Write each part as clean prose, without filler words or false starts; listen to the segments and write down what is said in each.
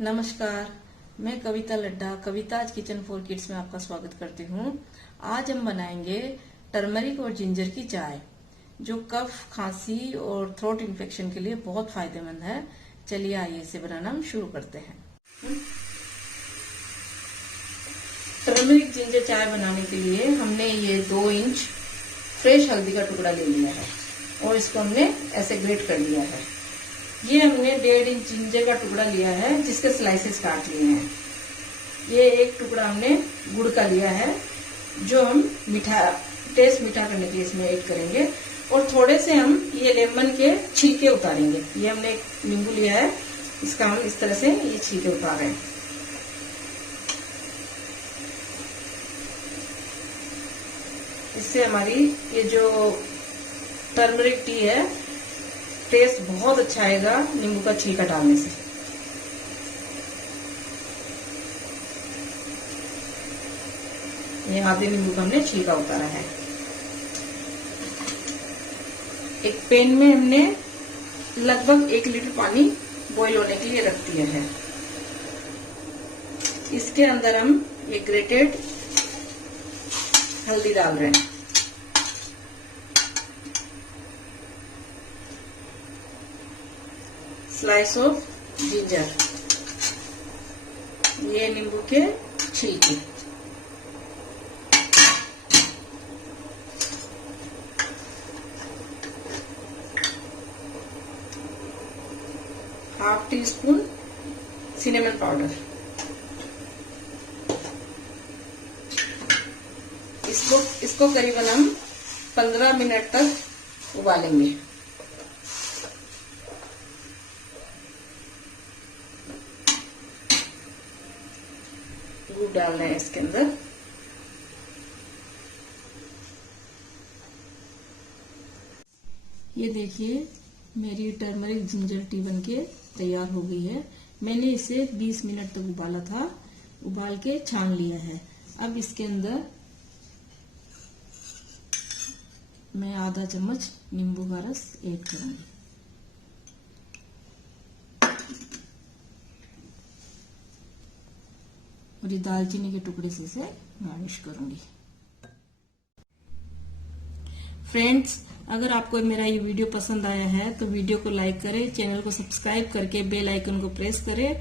नमस्कार, मैं Kavita Ladda Kavita's kitchen for kids में आपका स्वागत करती हूँ। आज हम बनाएंगे टर्मरिक और जिंजर की चाय, जो कफ, खांसी और थ्रोट इन्फेक्शन के लिए बहुत फायदेमंद है। चलिए आइए इसे बनाना हम शुरू करते हैं। टर्मरिक जिंजर चाय बनाने के लिए हमने ये 2 इंच फ्रेश हल्दी का टुकड़ा ले लिया है और इसको हमने ऐसे ग्रेट कर लिया है। ये हमने 1.5 इंच जिंजर का टुकड़ा लिया है जिसके स्लाइसेस काट लिए हैं। ये एक टुकड़ा हमने गुड़ का लिया है जो हम टेस्ट मीठा करने के लिए इसमें ऐड करेंगे। और थोड़े से हम ये लेमन के छिलके उतारेंगे। ये हमने एक नींबू लिया है, इसका हम इस तरह से ये छिलके उतार रहे हैं। इससे हमारी ये जो टर्मरिक टी है टेस्ट बहुत अच्छा आएगा नींबू का छिलका डालने से। ये आधे नींबू का हमने छिलका उतारा है। एक पैन में हमने लगभग 1 लीटर पानी बॉईल होने के लिए रख दिया है। इसके अंदर हम ये ग्रेटेड हल्दी डाल रहे हैं। स्लाइस ऑफ जिंजर, ये नींबू के छिलके, ½ टीस्पून सिनेमन पाउडर। इसको करीबन हम 15 मिनट तक उबालेंगे। गुड़ डाल रहे हैं इसके अंदर। ये देखिए मेरी टर्मरिक जिंजर टी बनके तैयार हो गई है। मैंने इसे 20 मिनट तक उबाला था, उबाल के छान लिया है। अब इसके अंदर मैं आधा चम्मच नींबू का रस ऐड करूंगी। और ये दालचीनी के टुकड़े से इसे गार्निश करूंगी। फ्रेंड्स, अगर आपको मेरा ये वीडियो पसंद आया है तो वीडियो को लाइक करें, चैनल को सब्सक्राइब करके बेल आइकन को प्रेस करें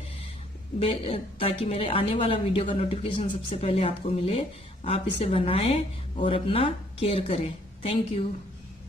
ताकि मेरे आने वाला वीडियो का नोटिफिकेशन सबसे पहले आपको मिले। आप इसे बनाएं और अपना केयर करें। Thank you.